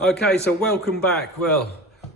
Okay, so welcome back. Well,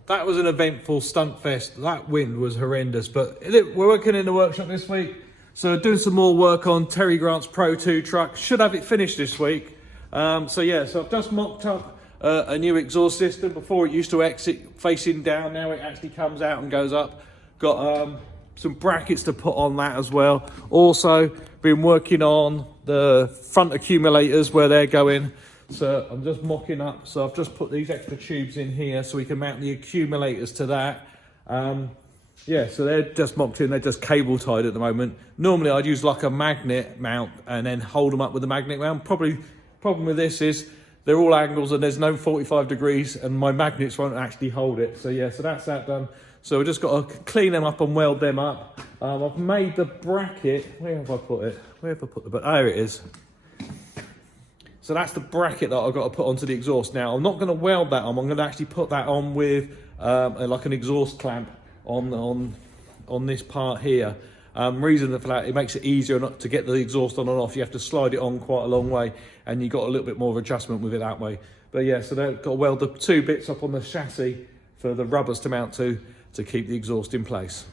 that was an eventful stunt fest. That wind was horrendous, but we're working in the workshop this week. So doing some more work on Terry Grant's Pro 2 truck. Should have it finished this week. So I've just mocked up a new exhaust system. Before it used to exit facing down, now it actually comes out and goes up. Got some brackets to put on that as well. Also been working on the front accumulators where they're going. So I'm just mocking up. So I've just put these extra tubes in here so we can mount the accumulators to that. So they're just mocked in, they're just cable tied at the moment. Normally I'd use like a magnet mount and then hold them up with a magnet mount. Problem with this is they're all angles and there's no 45 degrees and my magnets won't actually hold it. So that's that done. So we've just got to clean them up and weld them up. I've made the bracket. Where have I put it? There it is. So that's the bracket that I've got to put onto the exhaust. Now, I'm not going to weld that on. I'm going to actually put that on with like an exhaust clamp on this part here. Reason for that, it makes it easier not to get the exhaust on and off. You have to slide it on quite a long way, and you got a little bit more of adjustment with it that way. But yeah, so they've got to weld the two bits up on the chassis for the rubbers to mount to keep the exhaust in place.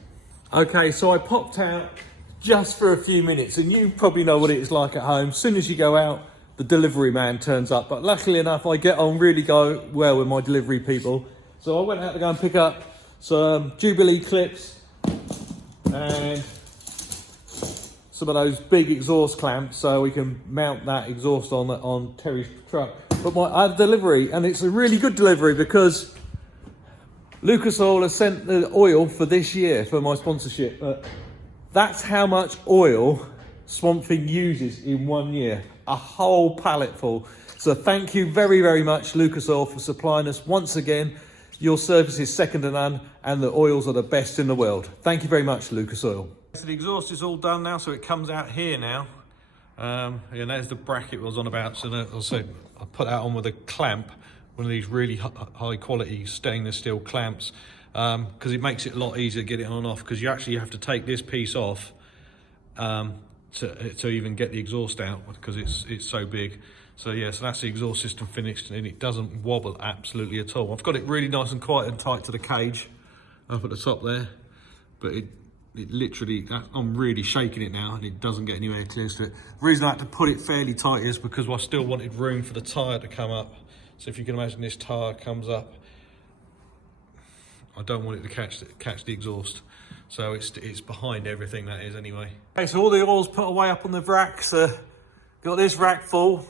Okay, so I popped out just for a few minutes, and you probably know what it is like at home. As soon as you go out, the delivery man turns up, but luckily enough I get on really well with my delivery people. So I went out to go and pick up some Jubilee clips and some of those big exhaust clamps so we can mount that exhaust on Terry's truck. But I have delivery, and it's a really good delivery because Lucas Oil has sent the oil for this year for my sponsorship. But that's how much oil Swamp Thing uses in 1 year. A whole pallet full. So thank you very, very much, Lucas Oil, for supplying us once again. Your service is second to none, and the oils are the best in the world. Thank you very much, Lucas Oil. So the exhaust is all done now, so it comes out here now. And there's the bracket I was on about. So I put that on with a clamp, one of these really high quality stainless steel clamps, because it makes it a lot easier to get it on and off, because you actually have to take this piece off to even get the exhaust out, because it's so big. So that's the exhaust system finished, and it doesn't wobble absolutely at all. I've got it really nice and quiet and tight to the cage up at the top there, but it literally, I'm really shaking it now and it doesn't get anywhere close to it. The reason I had to put it fairly tight is because I still wanted room for the tyre to come up. So if you can imagine this tyre comes up, I don't want it to catch the exhaust. So it's behind everything, that is, anyway. Okay, so all the oil's put away up on the rack. So got this rack full,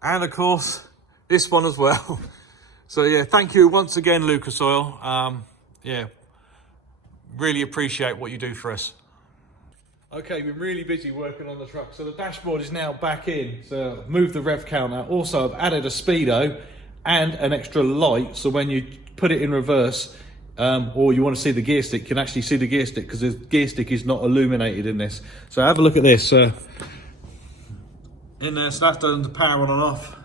and of course this one as well. So thank you once again, Lucas Oil. Really appreciate what you do for us. Okay, been really busy working on the truck. So the dashboard is now back in. So I've moved the rev counter. Also, I've added a speedo and an extra light. So when you put it in reverse, or you want to see the gear stick, you can actually see the gear stick, because the gear stick is not illuminated in this. So have a look at this. In there, so that's done the power on and off.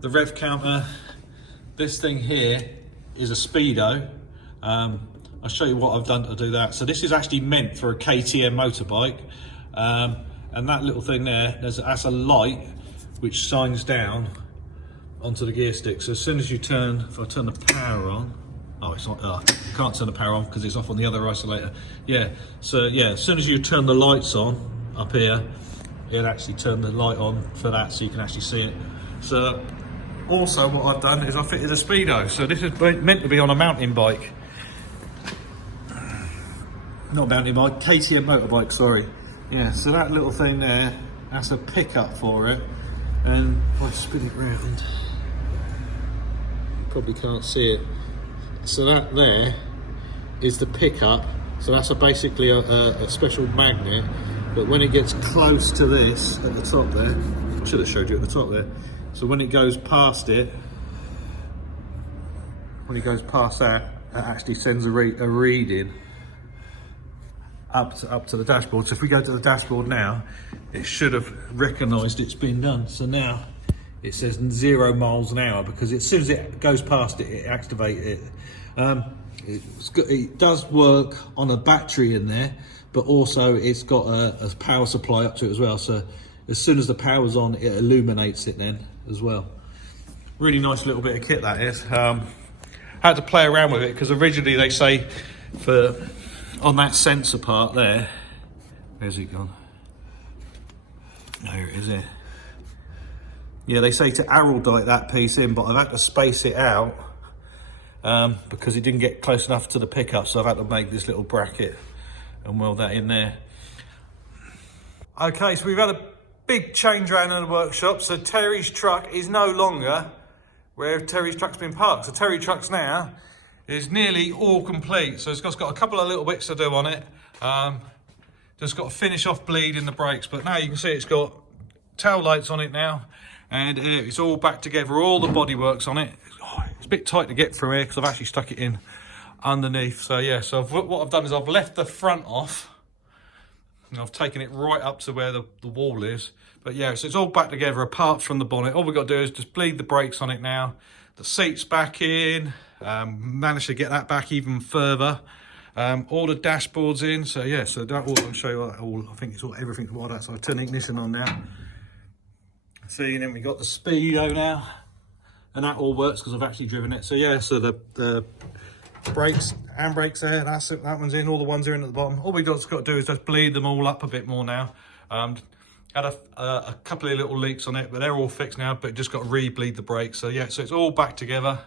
The rev counter, this thing here is a speedo. I'll show you what I've done to do that. So this is actually meant for a KTM motorbike. And that little thing there, that's a light which shines down onto the gear stick. So as soon as you turn, if I turn the power on, it's not, you can't turn the power on because it's off on the other isolator. As soon as you turn the lights on up here, it'll actually turn the light on for that, so you can actually see it. So also what I've done is I fitted a speedo. So this is meant to be on a mountain bike. Not mountain bike, KTM motorbike, sorry. So that little thing there, that's a pickup for it. And if I spin it round, you probably can't see it. So that there is the pickup. So that's basically a special magnet, but when it gets close to this at the top there, I should have showed you at the top there. So when it goes past it, that actually sends a reading up to the dashboard. So if we go to the dashboard now, it should have recognised it's been done. So now it says 0 miles an hour, because as soon as it goes past it, it activates it. It does work on a battery in there, but also it's got a power supply up to it as well. So as soon as the power's on, it illuminates it then as well. Really nice little bit of kit that is. Had to play around with it because originally they say on that sensor part there, where's it gone? There it is here. Yeah, they say to araldite that piece in, but I've had to space it out because it didn't get close enough to the pickup, so I've had to make this little bracket and weld that in there. Okay, so we've had a big change around in the workshop. So Terry's truck is no longer where Terry's truck's been parked. So Terry truck's now is nearly all complete. So it's got a couple of little bits to do on it. Just got to finish off bleeding the brakes, but now you can see it's got tail lights on it now, and it's all back together. All the bodywork's on it. It's a bit tight to get through here because I've actually stuck it in underneath. So yeah, so what I've done is I've left the front off. And I've taken it right up to where the wall is. But yeah, so it's all back together apart from the bonnet. All we've got to do is just bleed the brakes on it now. The seat's back in. Managed to get that back even further. All the dashboards in. So yeah, so that will show you all. I think it's all everything's wired out. So I'll turn the ignition on now. See, and then we got the speedo now, and that all works because I've actually driven it. So yeah, so the brakes, handbrakes there, that's it, that one's in, all the ones are in at the bottom. All we've just got to do is just bleed them all up a bit more now. Had a couple of little leaks on it, but they're all fixed now, but just got to re-bleed the brakes. So yeah, so it's all back together.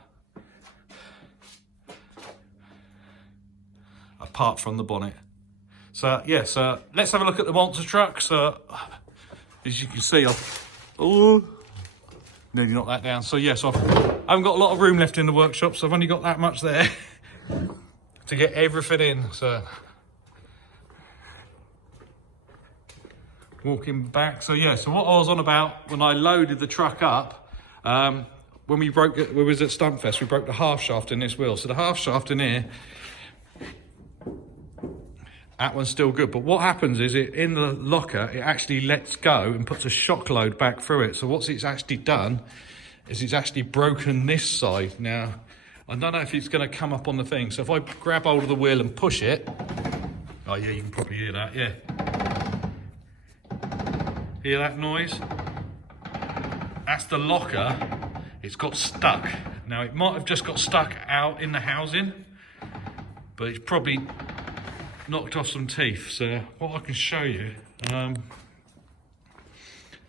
Apart from the bonnet. So yeah, so let's have a look at the monster truck. So as you can see, nearly knocked that down. So yeah, so I haven't got a lot of room left in the workshop, so I've only got that much there to get everything in. So walking back. So yeah, so what I was on about when I loaded the truck up, when we was at Stuntfest, we broke the half shaft in this wheel. So the half shaft in here, that one's still good, but what happens is in the locker, it actually lets go and puts a shock load back through it. So what it's actually done is it's actually broken this side. Now, I don't know if it's going to come up on the thing. So if I grab hold of the wheel and push it, oh yeah, you can probably hear that, yeah. Hear that noise? That's the locker. It's got stuck. Now, it might have just got stuck out in the housing, but it's probably knocked off some teeth. So what I can show you,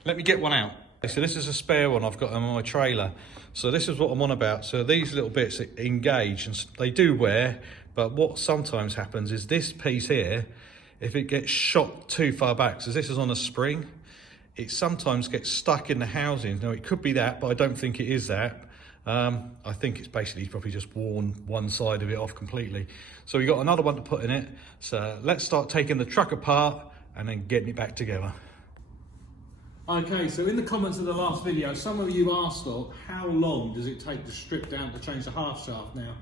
let me get one out. So this is a spare one I've got on my trailer. So this is what I'm on about. So these little bits engage and they do wear, but what sometimes happens is this piece here, if it gets shot too far back, so this is on a spring, it sometimes gets stuck in the housing. Now it could be that, but I don't think it is that. I think it's basically probably just worn one side of it off completely. So we got another one to put in it. So let's start taking the truck apart and then getting it back together. Okay, so in the comments of the last video, some of you asked, how long does it take to strip down to change the half shaft? Now,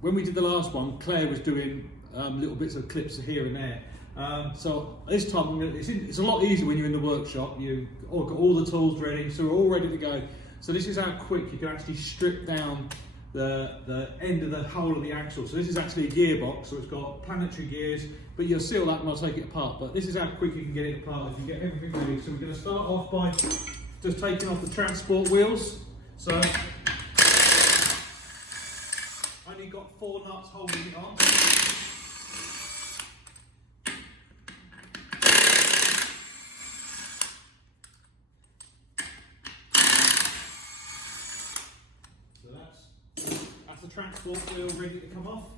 when we did the last one, Claire was doing little bits of clips here and there. So this time, it's a lot easier when you're in the workshop. You've got all the tools ready, so we're all ready to go. So this is how quick you can actually strip down the end of the whole of the axle. So this is actually a gearbox, so it's got planetary gears, but you'll see all that when I'll take it apart. But this is how quick you can get it apart if you get everything ready. So we're going to start off by just taking off the transport wheels. So only got 4 nuts holding it on. Transport wheel ready to come off.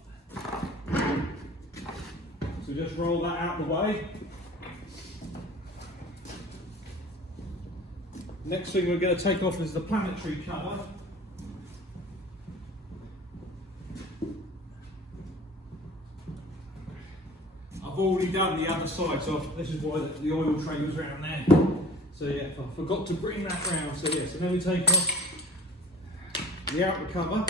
So just roll that out of the way. Next thing we're going to take off is the planetary cover. I've already done the other side, so this is why the oil tray was around there. So yeah, I forgot to bring that round. So yeah, so then we take off the outer cover.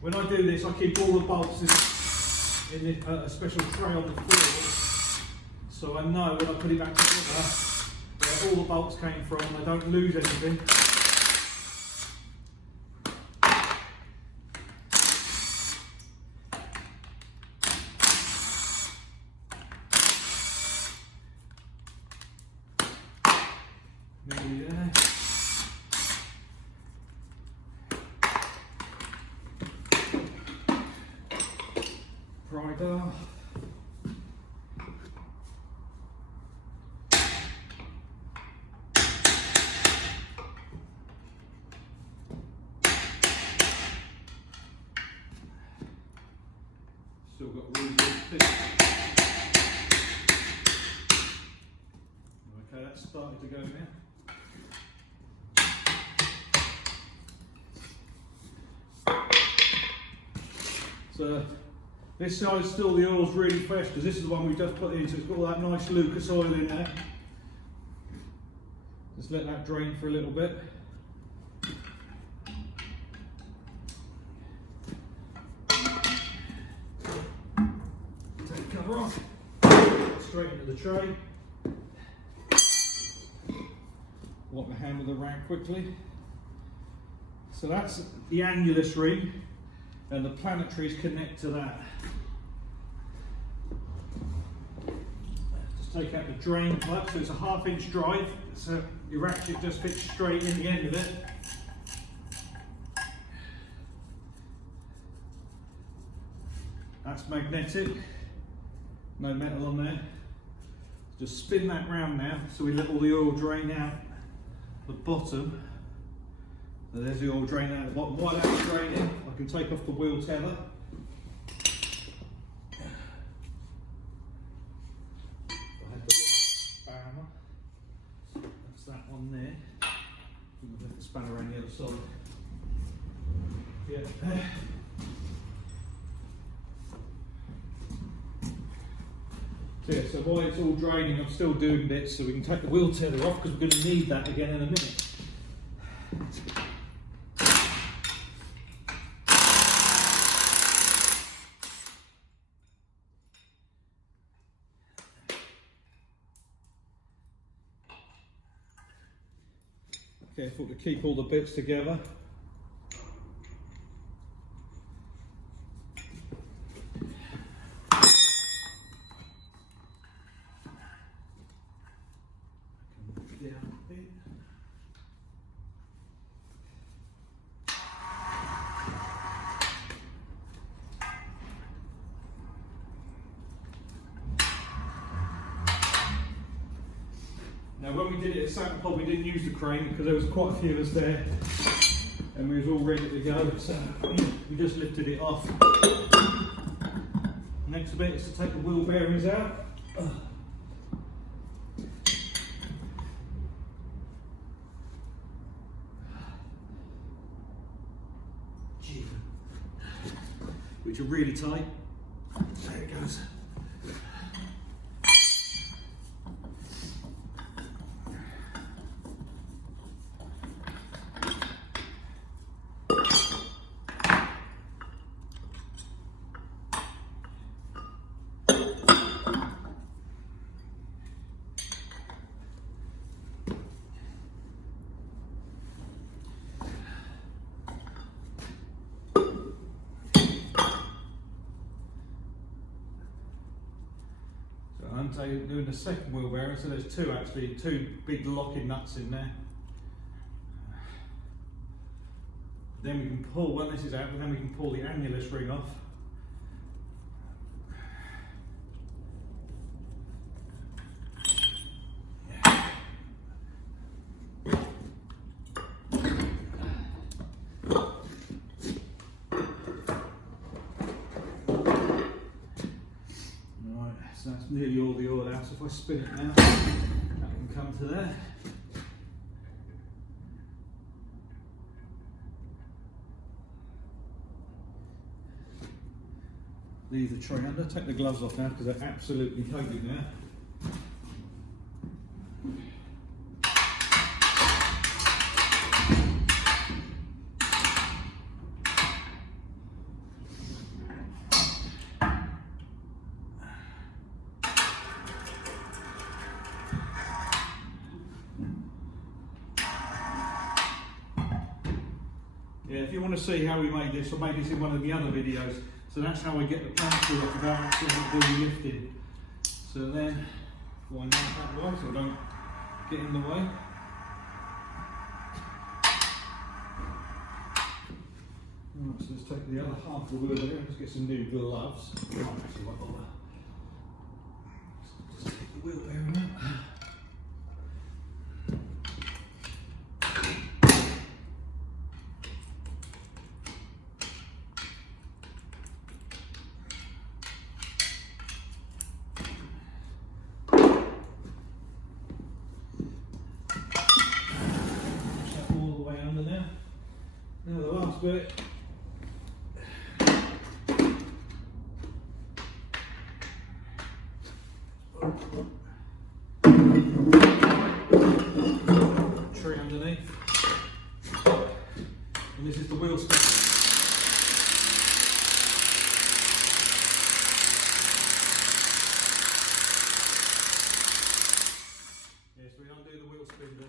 When I do this, I keep all the bolts in a special tray on the floor, so I know when I put it back together where all the bolts came from and I don't lose anything. rider. Still got a really good fit. Okay, that's started to go now. So this side's still, the oil's really fresh because this is the one we just put in, so it's got all that nice Lucas oil in there. Just let that drain for a little bit. Take the cover off, straight into the tray. Wipe my hand with a rag quickly. So that's the annulus ring, and the planetaries connect to that. Just take out the drain plug, so it's a 1/2 inch drive, so your ratchet just fits straight in the end of it. That's magnetic, no metal on there. Just spin that round now, so we let all the oil drain out the bottom. So there's the oil drain out the bottom. While that's draining, I can take off the wheel tether. That's that one there. We'll have to span around the other side. Yeah. So while it's all draining, I'm still doing bits, so we can take the wheel tether off because we're going to need that again in a minute. Careful to keep all the bits together. Now when we did it at Santa Pod, we didn't use the crane because there was quite a few of us there and we was all ready to go, so we just lifted it off. Next bit is to take the wheel bearings out. Which are really tight. There it goes. I'm doing the second wheel bearing, so there's two big locking nuts in there. Then we can pull, when this is out, then we can pull the annulus ring off. So that's nearly all the oil out, so if I spin it now, that can come to there. Leave the tray under, take the gloves off now because they're absolutely coated now. Yeah, if you want to see how we made this, I made this in one of the other videos. So that's how we get the planter off without actually doing lifting. So then, wind that way so I don't get in the way. Right, so let's take the other half of the wheel there and let's get some new gloves. Just take the wheel bearing out. All the way under now. Now the last bit. Tree underneath, and this is the wheel spindle. Yes, we undo the wheel spindle.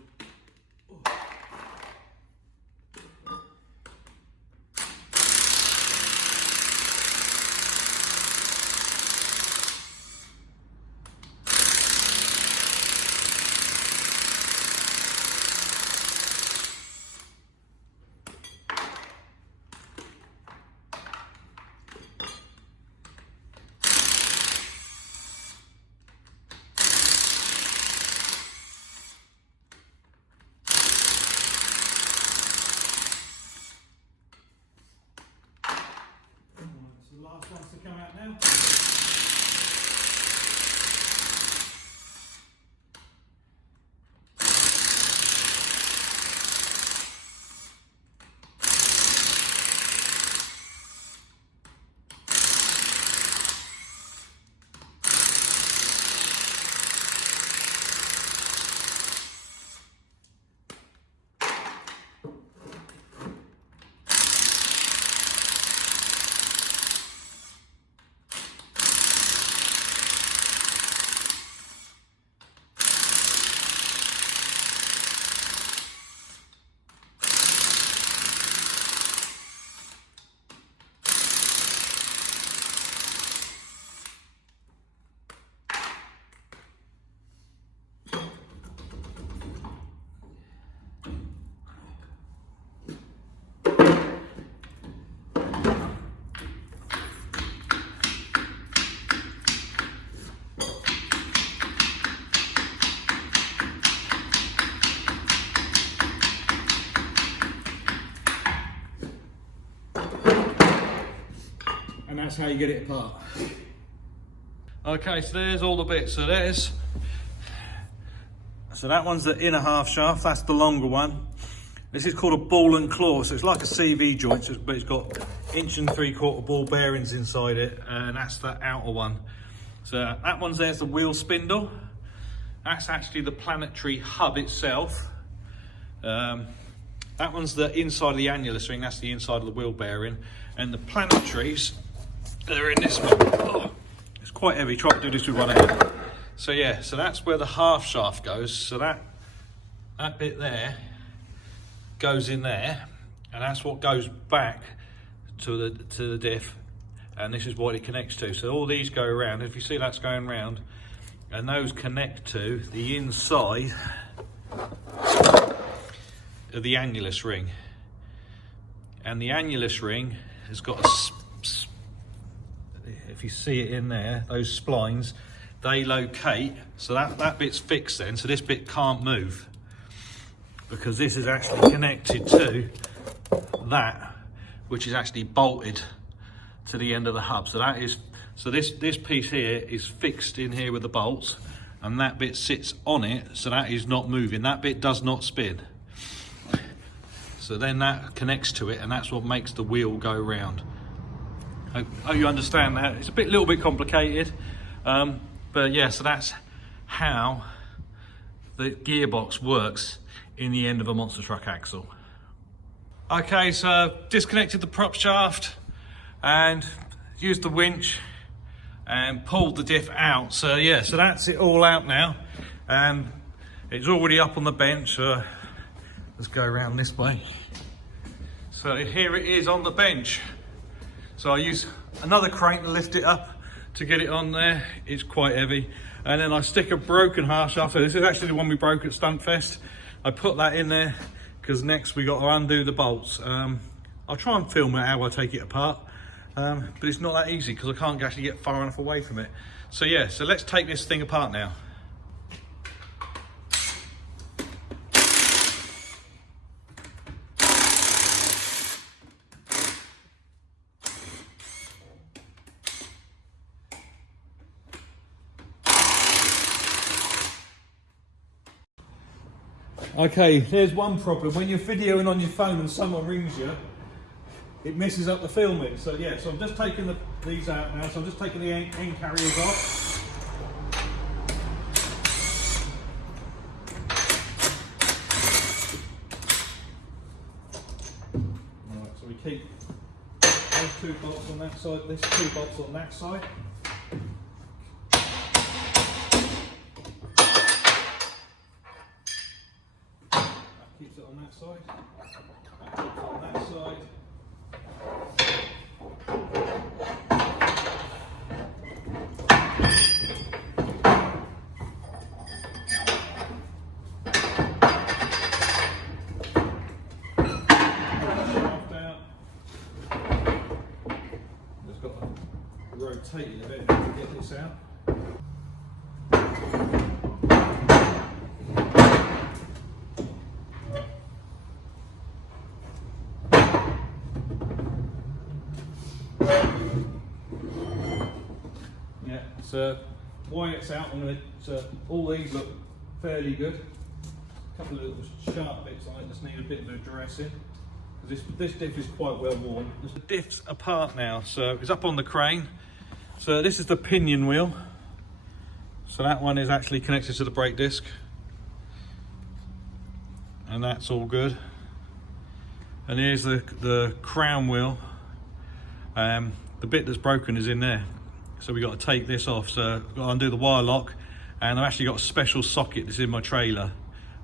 The last one's to come out now. And that's how you get it apart. Okay, so there's all the bits. So that one's the inner half shaft, that's the longer one. This is called a ball and claw, so it's like a CV joint, but it's got 1 3/4 ball bearings inside it, and that's the outer one. So that one's there's the wheel spindle. That's actually the planetary hub itself. That one's the inside of the annulus ring, that's the inside of the wheel bearing. And the planetaries, they're in this one. Oh, it's quite heavy, try to do this with one hand. So yeah, so that's where the half shaft goes. So that bit there goes in there, and that's what goes back to the diff, and this is what it connects to. So all these go around, if you see that's going round, and those connect to the inside of the annulus ring. And the annulus ring has got if you see it in there, those splines, they locate, so that bit's fixed then, so this bit can't move, because this is actually connected to that, which is actually bolted to the end of the hub. So this piece here is fixed in here with the bolts, and that bit sits on it, so that is not moving, that bit does not spin. So then that connects to it, and that's what makes the wheel go round. Oh, you understand that? It's a little bit complicated, but yeah, so that's how the gearbox works in the end of a monster truck axle. Okay, so I've disconnected the prop shaft and used the winch and pulled the diff out. So yeah, so that's it all out now, and it's already up on the bench. So let's go around this way. So here it is on the bench. So I use another crane to lift it up to get it on there. It's quite heavy. And then I stick a broken half shaft. So this is actually the one we broke at Stuntfest. I put that in there because next we got to undo the bolts. I'll try and film it how I take it apart, but it's not that easy because I can't actually get far enough away from it. So yeah, so let's take this thing apart now. Okay, there's one problem. When you're videoing on your phone and someone rings you, it messes up the filming. So yeah, so I'm just taking these out now. So I'm just taking the end carriers off. Alright, so we keep those 2 bolts on that side, this 2 bolts on that side. Keeps it on that side. That keeps it on that side. Shaft out. Just got to rotate it a bit to get this out. So while it's out, I'm going to, all these look fairly good. A couple of little sharp bits on it just need a bit of addressing. This diff is quite well worn. The diff's apart now, so it's up on the crane. So this is the pinion wheel. So that one is actually connected to the brake disc. And that's all good. And here's the crown wheel. The bit that's broken is in there. So we got to take this off. So I've got to undo the wire lock, and I've actually got a special socket that's in my trailer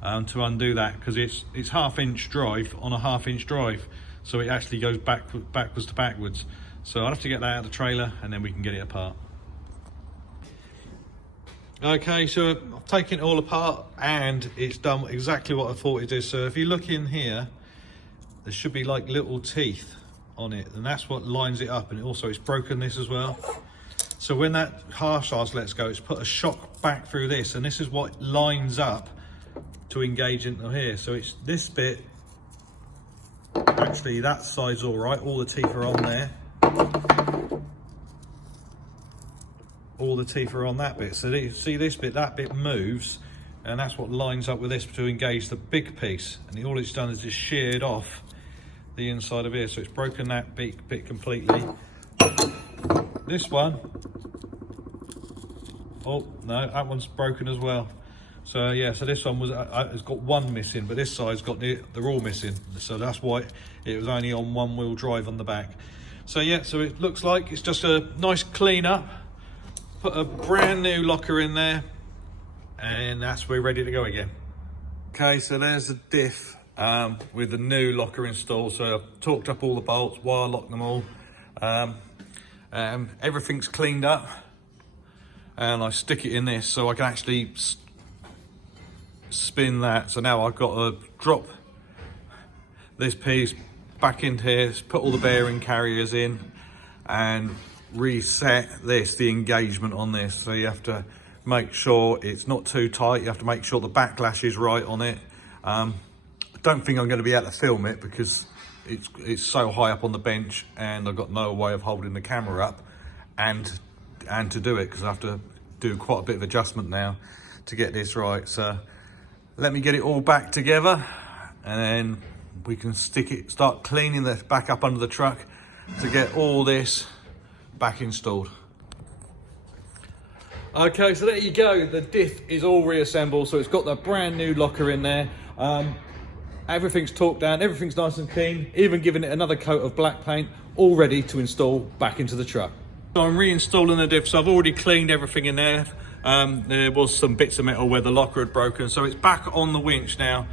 to undo that, because it's 1/2 inch drive on a 1/2 inch drive, so it actually goes backwards to backwards. So I'll have to get that out of the trailer and then we can get it apart. Okay, so I've taken it all apart and it's done exactly what I thought it did. So if you look in here, there should be like little teeth on it, and that's what lines it up, and also it's broken this as well. So when that half shaft lets go, it's put a shock back through this, and this is what lines up to engage into here. So it's this bit, actually that side's all right, all the teeth are on there. All the teeth are on that bit. So see this bit, that bit moves, and that's what lines up with this to engage the big piece. And all it's done is just sheared off the inside of here. So it's broken that bit completely. This one, oh no, that one's broken as well. So yeah, so this one has got one missing, but this side's got they're all missing. So that's why it was only on 1-wheel drive on the back. So yeah, so it looks like it's just a nice clean up. Put a brand new locker in there, and we're ready to go again. Okay, so there's the diff with the new locker installed. So I've torqued up all the bolts, wire locked them all. Everything's cleaned up, and I stick it in this so I can actually spin that. So now I've got to drop this piece back into here, put all the bearing carriers in, and reset the engagement on this. So you have to make sure it's not too tight. You have to make sure the backlash is right on it. I don't think I'm going to be able to film it because it's so high up on the bench, and I've got no way of holding the camera up and to do it, because I have to do quite a bit of adjustment now to get this right. So let me get it all back together, and then we can start cleaning the back up under the truck to get all this back installed. Okay, so there you go. The diff is all reassembled, so it's got the brand new locker in there. Everything's torqued down, everything's nice and clean, even giving it another coat of black paint, all ready to install back into the truck. So I'm reinstalling the diff, so I've already cleaned everything in there. There was some bits of metal where the locker had broken, so it's back on the winch now.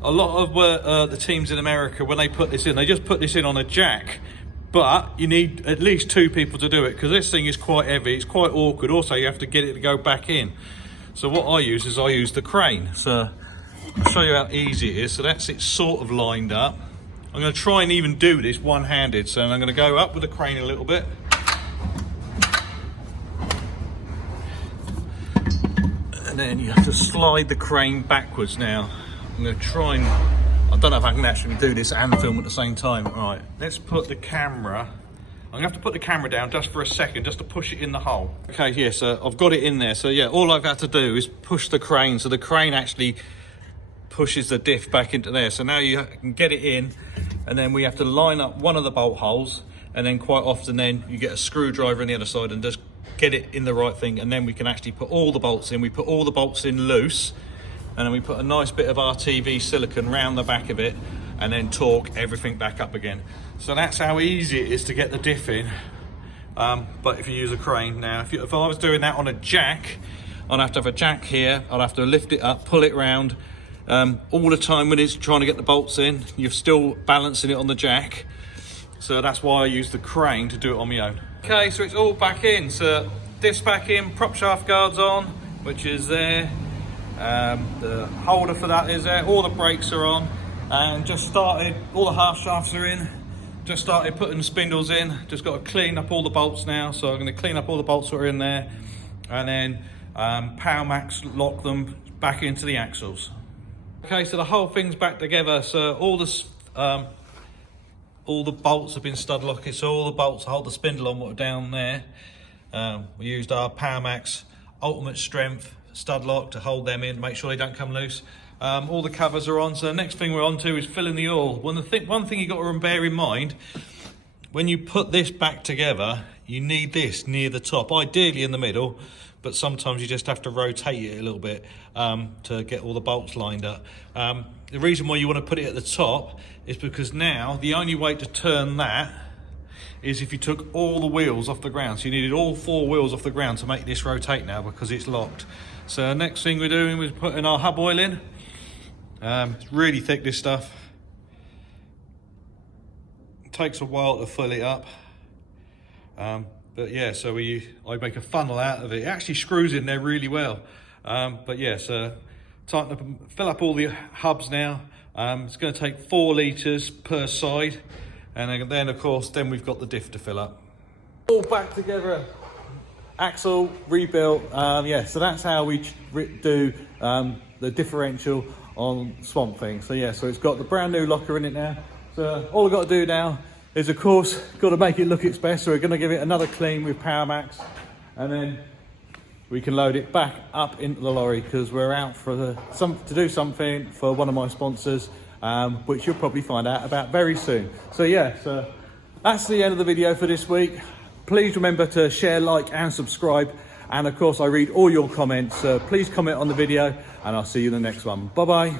A lot of the teams in America, when they put this in, they just put this in on a jack, but you need at least 2 people to do it, because this thing is quite heavy, it's quite awkward. Also, you have to get it to go back in. So what I use is the crane. So I'll show you how easy it is. So that's it sort of lined up. I'm going to try and even do this one-handed. So I'm going to go up with the crane a little bit. And then you have to slide the crane backwards now. I'm going to try and... I don't know if I can actually do this and film at the same time. All right, let's put the camera... I'm going to have to put the camera down just for a second, just to push it in the hole. Okay, yeah, so I've got it in there. So yeah, all I've had to do is push the crane. So the crane actually pushes the diff back into there. So now you can get it in, and then we have to line up one of the bolt holes, and then quite often then you get a screwdriver on the other side and just get it in the right thing, and then we can actually put all the bolts in. We put all the bolts in loose, and then we put a nice bit of RTV silicone round the back of it, and then torque everything back up again. So that's how easy it is to get the diff in. But if you use a crane now, if I was doing that on a jack, I'd have to have a jack here, I'd have to lift it up, pull it round. All the time when it's trying to get the bolts in, you're still balancing it on the jack. So that's why I use the crane to do it on my own. Okay, so it's all back in. So diff's back in, prop shaft guards on, which is there. The holder for that is there, all the brakes are on, and just started, all the half shafts are in. Just started putting the spindles in, just got to clean up all the bolts now. So I'm going to clean up all the bolts that are in there, and then Power Max lock them back into the axles. Okay, so the whole thing's back together. So all the bolts have been stud locked. So all the bolts hold the spindle on what are down there. We used our Power Max Ultimate Strength stud lock to hold them in, make sure they don't come loose. All the covers are on. So the next thing we're on to is filling the oil. One thing you got to bear in mind, when you put this back together, you need this near the top, ideally in the middle, but sometimes you just have to rotate it a little bit to get all the bolts lined up. The reason why you want to put it at the top is because now the only way to turn that is if you took all the wheels off the ground. So you needed all 4 wheels off the ground to make this rotate now, because it's locked. So next thing we're doing is putting our hub oil in. It's really thick, this stuff. It takes a while to fill it up. But yeah, so I make a funnel out of it. It actually screws in there really well. But yeah, so tighten up, fill up all the hubs now. It's going to take 4 litres per side. And then of course, then we've got the diff to fill up. All back together. Axle rebuilt. Yeah, so that's how we do the differential on Swamp Thing. So yeah, so it's got the brand new locker in it now. So all I've got to do now is, of course, got to make it look its best. So we're going to give it another clean with Power Max, and then we can load it back up into the lorry, because we're out for to do something for one of my sponsors, which you'll probably find out about very soon. So yeah, so that's the end of the video for this week. Please remember to share, like and subscribe, and of course I read all your comments. Please comment on the video, and I'll see you in the next one. Bye bye.